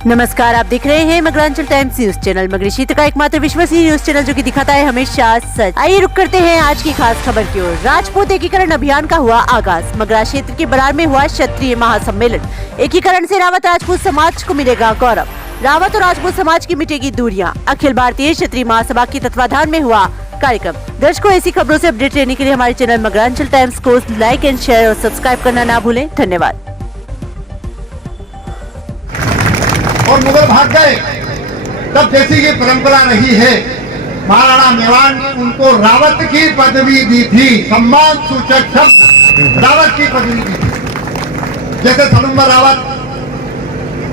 नमस्कार, आप देख रहे हैं मगरांचल टाइम्स न्यूज चैनल। मगरी क्षेत्र का एकमात्र विश्वसनीय न्यूज चैनल जो कि दिखाता है हमेशा सच। आइए रुक करते हैं आज की खास खबर की ओर। राजपूत एकीकरण अभियान का हुआ आगाज। मगरा क्षेत्र के बरार में हुआ क्षत्रिय महासम्मेलन। एकीकरण से रावत राजपूत समाज को मिलेगा गौरव। रावत और राजपूत समाज की मिटेगी दूरियां। अखिल भारतीय क्षत्रिय महासभा के तत्वाधान में हुआ कार्यक्रम। दर्शकों, ऐसी खबरों से अपडेट रहने के लिए हमारे चैनल मगरांचल टाइम्स को लाइक एंड शेयर और सब्सक्राइब करना ना भूलें। धन्यवाद। और मुगल भाग गए, तब जैसी ये परंपरा रही है, महाराणा मेवाड़ ने उनको रावत की पदवी दी थी। सम्मान सूचक शब्द रावत की पदवी दी थी। जैसे सलुम्बर रावत,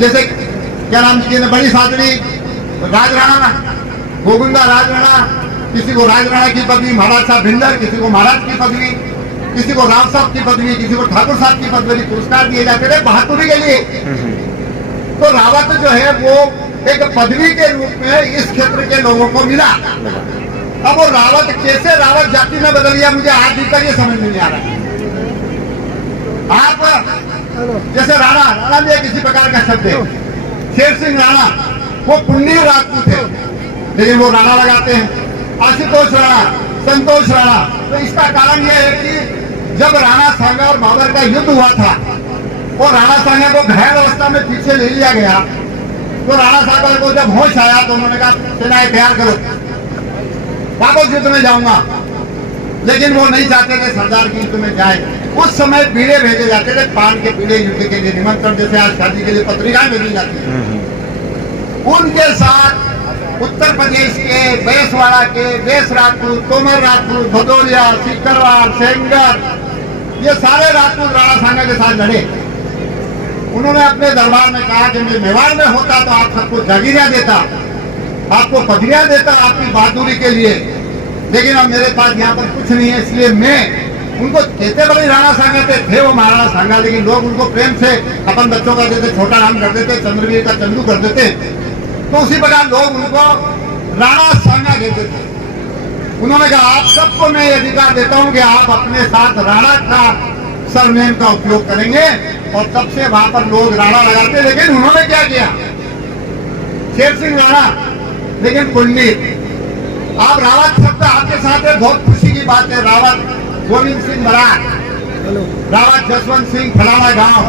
जैसे क्या नाम जी ने बड़ी सादरी राजराणा, गोविंदा राजराणा, किसी को राजराणा की पदवी, महाराज साहब भिंडर, किसी को महाराज की पदवी, किसी को राव साहब की पदवी, किसी को ठाकुर साहब की पदवी, पुरस्कार दिए जाते थे बहादुरी के लिए। तो रावत जो है वो एक पदवी के रूप में इस क्षेत्र के लोगों को मिला। अब वो रावत कैसे रावत जाति में बदल गया, मुझे आज तक ये समझ नहीं आ रहा। आप जैसे राणा भी किसी प्रकार का शब्द है। शेर सिंह राणा वो पुण्य राजपूत है, लेकिन वो राणा लगाते हैं। आशुतोष राणा, संतोष राणा। तो इसका कारण यह है कि जब राणा सांगा और बाबर का युद्ध हुआ था और राणा सांगा को घायल अवस्था में पीछे ले लिया गया, तो राणा सांगा को जब होश आया तो उन्होंने कहा सेनाएं तैयार करो, वापस युद्ध में जाऊंगा। लेकिन वो नहीं चाहते थे सरदार की युद्ध में जाए। उस समय पीढ़े भेजे जाते थे, पान के पीढ़े युद्ध के लिए निमंत्रण, जैसे आज शादी के लिए पत्रिकाएं भेजी जाती है। उनके साथ उत्तर प्रदेश के बेसवाड़ा के बेस राजपूत, तोमर राजपूत, भदौरिया, सिकरवार, सेंगर, ये सारे राजपूत राणा सांगा के साथ लड़े। उन्होंने अपने दरबार में कहा कि मैं मेवाड़ में होता तो आप सबको जागीरियां देता, आपको पदवियां देता आपकी बहादुरी के लिए, लेकिन अब मेरे पास यहाँ पर कुछ नहीं है। इसलिए मैं उनको कहते बड़े राणा सांगा थे वो महाराणा सांगा, लेकिन लोग उनको प्रेम से अपन बच्चों का देते, छोटा नाम कर देते, चंद्रवीर का चंदू कर देते। तो उसी प्रकार लोग उनको राणा सांगा कहते थे। उन्होंने कहा आप सबको मैं अधिकार देता हूँ कि आप अपने साथ राणा का सरनेम का उपयोग करेंगे, और तब से वहां पर लोग राणा लगाते। लेकिन उन्होंने क्या किया, शेर सिंह राणा, लेकिन पंडित। आप रावत शब्द आपके साथ है, बहुत खुशी की बात है। रावत गोविंद सिंह बरार, रावत जसवंत सिंह फलाना गांव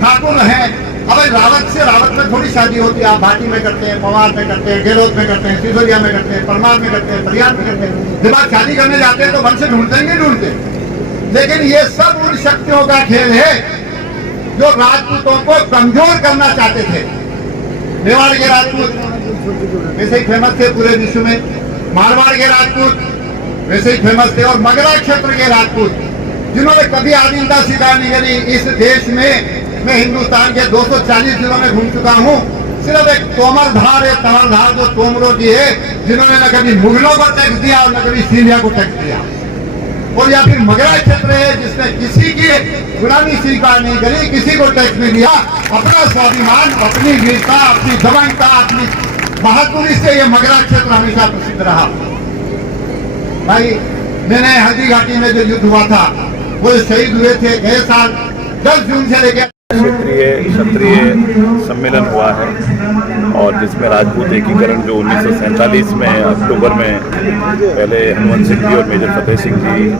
ठाकुर है। अब रावत से रावत में थोड़ी शादी होती है। आप भाटी में करते हैं, पवार में करते हैं, गेलोत में करते हैं, सिसोदिया में करते हैं, परमार में करते हैं, परियार में करते हैं। जब आप शादी करने जाते हैं तो वंश ढूंढते हैं, ढूंढते। लेकिन ये सब उन शक्तियों का खेल है जो राजपूतों को कमजोर करना चाहते थे। मेवाड़ के राजपूत वैसे ही फेमस थे पूरे विश्व में, मारवाड़ के राजपूत वैसे ही फेमस थे, और मगरा क्षेत्र के राजपूत जिन्होंने कभी आधीनता स्वीकार नहीं करी। इस देश में मैं हिंदुस्तान के 240 जिलों में घूम चुका हूँ। सिर्फ एक तोमरधार है, तमरधार जो तोमरों की है, जिन्होंने न कभी मुगलों को टैक्स दिया और न कभी सीरिया को टैक्स दिया। और या फिर मगरा क्षेत्र है जिसने किसी की गुलामी स्वीकार नहीं करी, किसी को टैक्स नहीं दिया। अपना स्वाभिमान, अपनी वीरता, अपनी दबंगता, अपनी बहादुरी से ये मगरा क्षेत्र हमेशा प्रसिद्ध रहा। भाई मैंने हल्दी घाटी में जो युद्ध हुआ था वो शहीद हुए थे गए साल 10 जून से लेकर। क्षेत्रीय क्षत्रिय सम्मेलन हुआ है, और जिसमें राजपूत एकीकरण जो 1947 में अक्टूबर में पहले हनुमंत सिंह जी और मेजर फतेह सिंह जी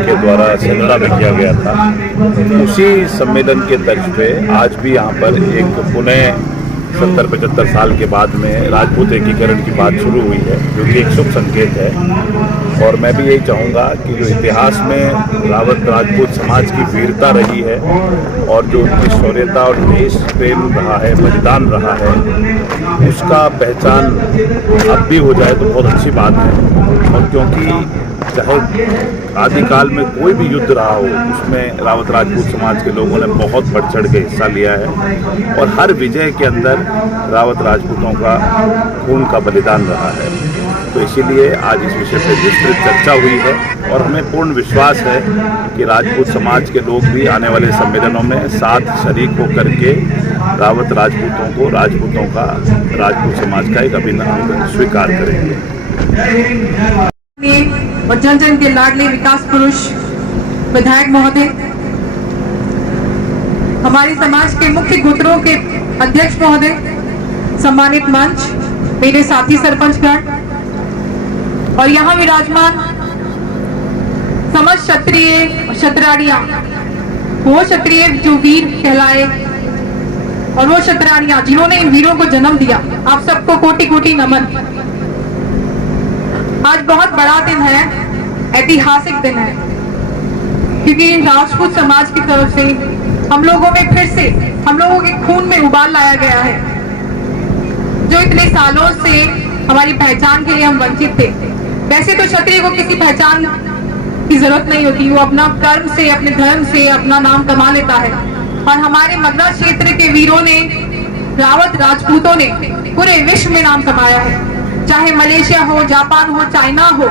के द्वारा सेंदड़ा में किया गया था, उसी सम्मेलन के तर्ज पे आज भी यहाँ पर एक पुनः 70-75 साल के बाद में राजपूत एकीकरण की बात शुरू हुई है, जो कि एक शुभ संकेत है। और मैं भी यही चाहूँगा कि जो इतिहास में रावत राजपूत समाज की वीरता रही है और जो उनकी शौर्यता और देश प्रेम रहा है, बलिदान रहा है, उसका पहचान अब भी हो जाए तो बहुत अच्छी बात है। और क्योंकि चाहे आदिकाल में कोई भी युद्ध रहा हो, उसमें रावत राजपूत समाज के लोगों ने बहुत बढ़ चढ़ के हिस्सा लिया है, और हर विजय के अंदर रावत राजपूतों का खून का बलिदान रहा है। तो इसीलिए आज इस विषय पर विस्तृत चर्चा हुई है, और हमें पूर्ण विश्वास है कि राजपूत समाज के लोग भी आने वाले सम्मेलनों में साथ शरीक होकर के रावत राजपूतों को, राजपूतों का, राजपूत समाज का एक अभिन्न अंग स्वीकार करेंगे। और जन जन के लाडले विकास पुरुष विधायक महोदय, हमारे समाज के मुख्य गुटरों के अध्यक्ष महोदय, सम्मानित मंच, मेरे साथी सरपंचगण और यहाँ विराजमान समस्त क्षत्रिय क्षत्राणियां, वो क्षत्रिय जो वीर कहलाए और वो क्षत्राणियां जिन्होंने इन वीरों को जन्म दिया, आप सबको कोटि कोटि नमन। आज बहुत बड़ा दिन है, ऐतिहासिक दिन है, क्योंकि राजपूत समाज की तरफ से हम लोगों में फिर से हम लोगों के खून में उबाल लाया गया है। जो इतने सालों से हमारी पहचान के लिए हम वंचित थे। वैसे तो क्षत्रिय को किसी पहचान की जरूरत नहीं होती, वो अपना कर्म से, अपने धर्म से अपना नाम कमा लेता है। और हमारे मगरा क्षेत्र के वीरों ने, रावत राजपूतों ने पूरे विश्व में नाम कमाया है। चाहे मलेशिया हो, जापान हो, चाइना हो,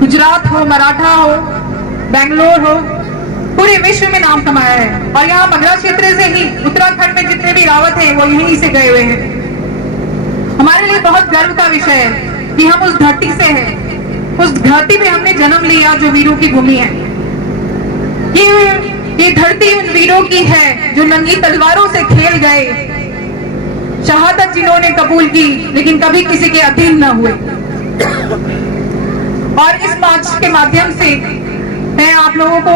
गुजरात हो, मराठा हो, बेंगलोर हो, पूरे विश्व में नाम कमाया है। और यहाँ मगरा क्षेत्र से ही उत्तराखंड में जितने भी रावत हैं वो यहीं से गए हुए हैं। हमारे लिए बहुत गर्व का विषय है कि हम उस धरती से हैं, उस धरती में हमने जन्म लिया जो वीरों की भूमि है। ये धरती उन वीरों की है जो नंगी तलवारों से खेल गए, शहादत जिन्होंने कबूल की लेकिन कभी किसी के अधीन न हुए। और इस मार्च के माध्यम से मैं आप लोगों को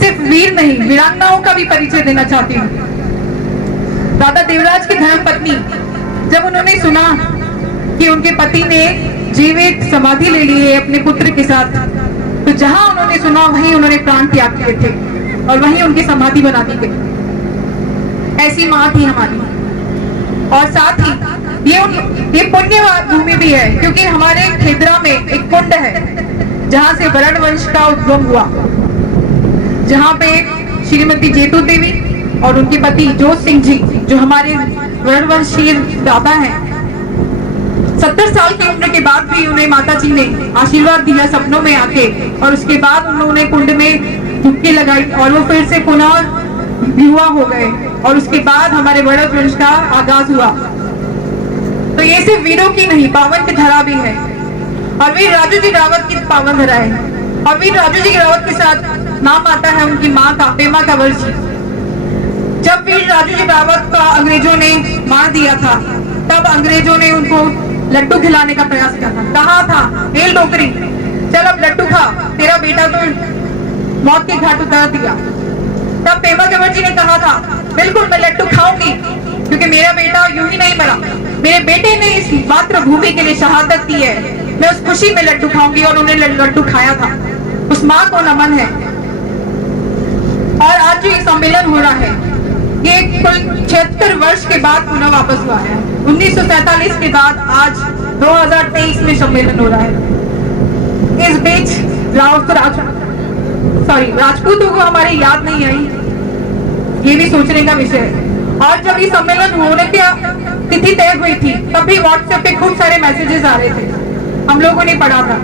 सिर्फ वीर नहीं, वीरांगनाओं का भी परिचय देना चाहती हूँ। दादा देवराज की धर्मपत्नी जब उन्होंने सुना कि उनके पति ने जीवित समाधि ले ली है अपने पुत्र के साथ, तो जहां उन्होंने सुना वहीं उन्होंने प्राण त्याग किए थे और वहीं उनकी समाधि बना दी गई। ऐसी मां थी हमारी। और साथ ही ये पुण्य भूमि भी है, क्योंकि हमारे खेदरा में एक कुंड है जहां से वर्ण वंश का उद्गम हुआ, जहां पे श्रीमती जेतू देवी और उनके पति जोत सिंह जी, जो हमारे वर्ण वंशीय दादा हैं, 70 साल की उम्र के बाद भी उन्हें माता जी ने आशीर्वाद दिया सपनों में आके, और उसके बाद उन्होंने कुंड में डुबकी लगाई और वो फिर से पुनः युवा हो गए और उसके बाद हमारे वर्ण वंश का आगाज हुआ। तो ये सिर्फ वीरों की नहीं, पावन की धरा भी है और वीर राजू जी रावत की पावन धरा है। और वीर राजू जी रावत के साथ नाम आता है उनकी माँ का, पेमा कंवर जी। जब वीर राजू जी रावत का अंग्रेजों ने मार दिया था, तब अंग्रेजों ने उनको लड्डू खिलाने का प्रयास किया था। कहा था, हेल डोकरी, चल अब लड्डू खा, तेरा बेटा तो मौत के घाट उतार दिया। तब पेमा कंवर जी ने कहा था, बिल्कुल मैं लड्डू खाऊंगी, क्योंकि मेरा बेटा यूं ही नहीं मरा, मेरे बेटे ने इस मातृभूमि के लिए शहादत दी है, मैं उस खुशी में लड्डू खाऊंगी। और उन्होंने लड्डू खाया था। उस माँ को नमन है। और आज जो ये सम्मेलन हो रहा है, ये कुल 76 वर्ष के बाद पुनः वापस हुआ है। 1947 के बाद आज 2023 में सम्मेलन हो रहा है। इस बीच राजपूतों को हमारी याद नहीं आई, ये भी सोचने का विषय है। और जब ये सम्मेलन होने की तिथि तय हुई थी, तब भी व्हाट्सएप पे खूब सारे मैसेजेस आ रहे थे, हम लोगों ने पढ़ा था।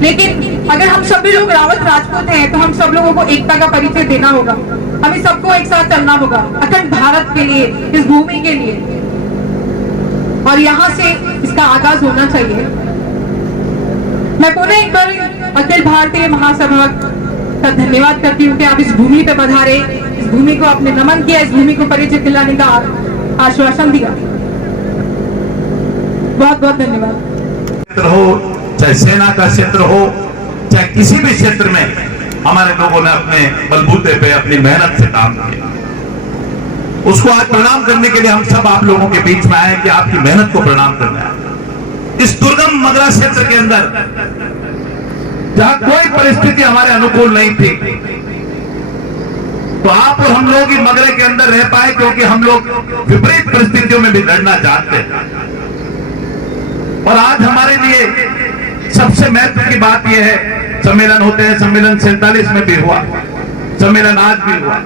लेकिन अगर हम सभी लोग रावत राजपूत हैं, तो हम सब लोगों को एकता का परिचय देना होगा। हमें सबको एक साथ चलना होगा, अखंड भारत के लिए, इस भूमि के लिए। और यहाँ से इसका आगाज होना चाहिए। मैं पुनः एक बार अखिल भारतीय महासभा का धन्यवाद करती हूँ कि आप इस भूमि पे पधारे, इस भूमि को आपने नमन किया, इस भूमि को परिचय दिलाने का आश्वासन दिया। बहुत बहुत धन्यवाद। हो, चाहे सेना का क्षेत्र हो, चाहे किसी भी क्षेत्र में हमारे लोगों ने अपने बलबूते पे अपनी मेहनत से काम किया। उसको आज प्रणाम करने के लिए हम सब आप लोगों के बीच में आए कि आपकी मेहनत को प्रणाम करना है। इस दुर्गम मगरा क्षेत्र के अंदर जहां कोई परिस्थिति हमारे अनुकूल नहीं थी, तो आप और हम लोग ही मगरे के अंदर रह पाए, क्योंकि हम लोग विपरीत परिस्थितियों में भी लड़ना चाहते हैं। और आज हमारे लिए सबसे महत्व की बात यह है, सम्मेलन होते हैं, सम्मेलन 47 में भी हुआ, सम्मेलन आज भी हुआ।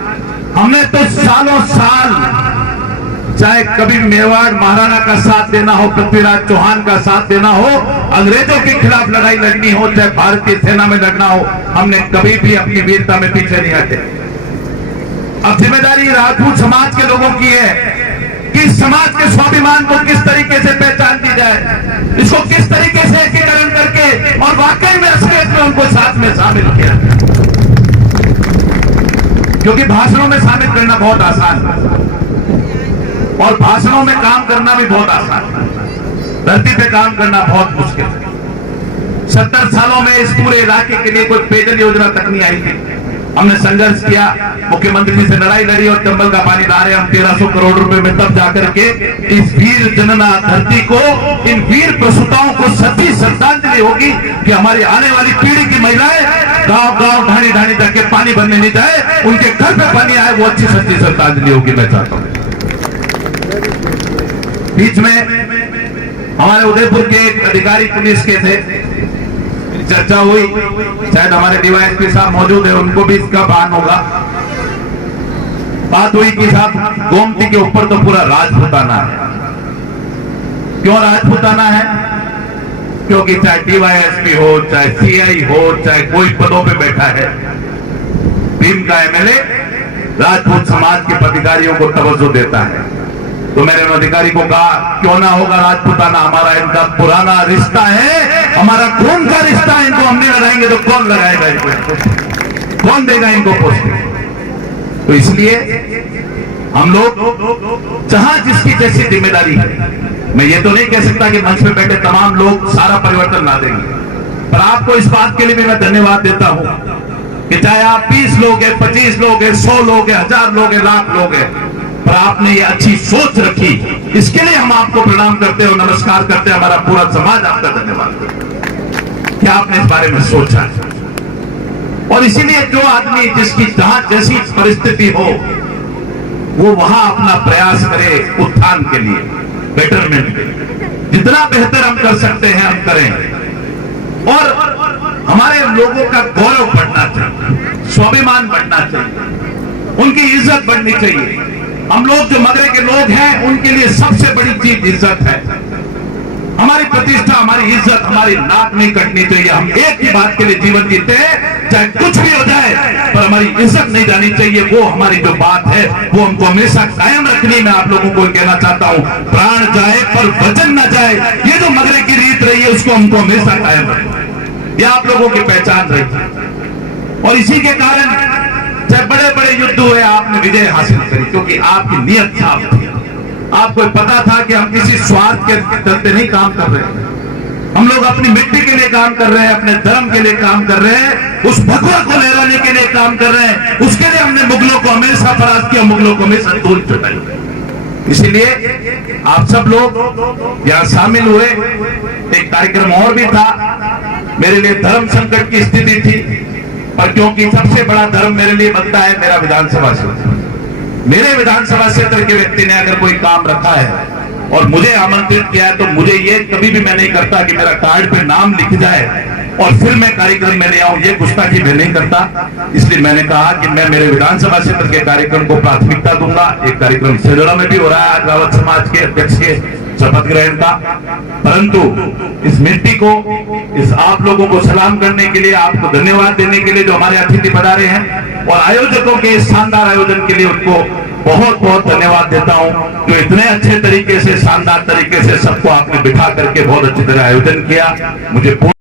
हमने तो सालों साल, चाहे कभी मेवाड़ महाराणा का साथ देना हो, पृथ्वीराज चौहान का साथ देना हो, अंग्रेजों के खिलाफ लड़ाई लड़नी हो, चाहे भारतीय सेना में लड़ना हो, हमने कभी भी अपनी वीरता में पीछे नहीं हटे। अब जिम्मेदारी राजपूत समाज के लोगों की है कि समाज के स्वाभिमान को किस तरीके से पहचान दी जाए, इसको किस तरीके से एकीकरण करके और वाकई में असलियत में उनको साथ में शामिल किया। क्योंकि भाषणों में शामिल करना बहुत आसान है, और भाषणों में काम करना भी बहुत आसान है, धरती पे काम करना बहुत मुश्किल है। 70 सालों में इस पूरे इलाके के लिए कोई पेयजल योजना तक नहीं आई थी। हमने संघर्ष किया, मुख्यमंत्री जी से लड़ाई लड़ी और चंबल का पानी ला रहे हम 1300 करोड़ रुपए में, तब जाकर के इस वीर जनना धरती को, इन वीर प्रसूताओं को सच्ची श्रद्धांजलि होगी कि हमारी आने वाली पीढ़ी की महिलाएं गांव गांव ढाणी ढाणी जाके पानी भरने नहीं जाए, उनके घर पे पानी आए, वो अच्छी सच्ची श्रद्धांजलि होगी। मैं चाहता हूं बीच में हमारे उदयपुर के एक अधिकारी पुलिस के थे, चर्चा हुई, शायद हमारे डीवाईएसपी साहब मौजूद है, उनको भी इसका भान होगा। बात हुई कि साहब गोमती के ऊपर तो पूरा राजपूताना है। क्यों राजपूताना है? क्योंकि चाहे डीवाईएसपी हो, चाहे सीआई हो, चाहे कोई पदों पे बैठा है, भीम का एमएलए राजपूत समाज के पदाधिकारियों को तवज्जो देता है। तो मैंने उन अधिकारी को कहा क्यों ना होगा राजपूताना, हमारा इनका पुराना रिश्ता है, हमारा खून का रिश्ता है, इनको हम नहीं लगाएंगे तो कौन लगाएगा इनको, कौन देगा इनको पोस्ट। तो इसलिए हम लोग जहां जिसकी जैसी जिम्मेदारी है, मैं ये तो नहीं कह सकता कि मंच में बैठे तमाम लोग सारा परिवर्तन ला देंगे, पर आपको इस बात के लिए भी मैं धन्यवाद देता हूं कि चाहे आप 20 लोग हैं, 25 लोग हैं, 100 लोग हैं, 1000 लोग हैं, लाख लोग हैं, पर आपने ये अच्छी सोच रखी, इसके लिए हम आपको प्रणाम करते हैं और नमस्कार करते हैं। हमारा पूरा समाज आपका धन्यवाद करता है कि आपने इस बारे में सोचा है। और इसीलिए जो आदमी जिसकी जहां जैसी परिस्थिति हो, वो वहां अपना प्रयास करे उत्थान के लिए, बेटरमेंट के लिए। जितना बेहतर हम कर सकते हैं हम करें, और हमारे लोगों का गौरव बढ़ना चाहिए, स्वाभिमान बढ़ना चाहिए, उनकी इज्जत बढ़नी चाहिए। हम लोग जो मगरे के लोग हैं, उनके लिए सबसे बड़ी चीज इज्जत है। हमारी प्रतिष्ठा, हमारी इज्जत, हमारी नाक नहीं कटनी चाहिए। हम एक ही बात के लिए जीवन जीते हैं, चाहे कुछ भी हो जाए, पर हमारी इज्जत नहीं जानी चाहिए। वो हमारी जो बात है वो हमको हमेशा कायम रखनी। मैं आप लोगों को कहना चाहता हूं, प्राण जाए पर वचन न जाए, ये जो मगरे की रीत रही है उसको हमको हमेशा कायम रखना, ये आप लोगों की पहचान रही। और इसी के कारण चाहे बड़े बड़े युद्ध हुए, आपने विजय हासिल करी, क्योंकि आपकी नियत साफ थी। आपको पता था कि हम किसी स्वार्थ के चलते नहीं काम कर रहे हैं, हम लोग अपनी मिट्टी के लिए काम कर रहे हैं, अपने धर्म के लिए काम कर रहे हैं, उस भगवा को लहराने के लिए काम कर रहे हैं। उसके लिए हमने मुगलों को हमेशा परास्त किया, मुगलों को हमेशा धूल चटाई। इसलिए आप सब लोग यहाँ शामिल हुए। एक कार्यक्रम और भी था, मेरे लिए धर्म संकट की स्थिति थी, पर क्योंकि सबसे बड़ा धर्म मेरे लिए बनता है मेरा विधानसभा क्षेत्र। मेरे विधानसभा क्षेत्र के व्यक्ति ने अगर कोई काम रखा है और मुझे आमंत्रित किया है, तो मुझे ये कभी भी मैं नहीं करता कि मेरा कार्ड पे नाम लिख जाए और फिर मैं कार्यक्रम में नहीं आऊं, ये गुस्ताखी मैं नहीं करता। इसलिए मैंने कहा कि मैं मेरे विधानसभा क्षेत्र के कार्यक्रम को प्राथमिकता दूंगा। एक कार्यक्रम सेजोड़ा में भी हो रहा है आज रावत समाज के अध्यक्ष के शपथ ग्रहण का, परंतु इस मिट्टी को, इस आप लोगों को सलाम करने के लिए, आपको धन्यवाद देने के लिए जो हमारे अतिथि पधारे हैं, और आयोजकों के इस शानदार आयोजन के लिए उनको बहुत बहुत धन्यवाद देता हूं, जो इतने अच्छे तरीके से, शानदार तरीके से सबको आपने बिठा करके बहुत अच्छी तरह आयोजन किया। मुझे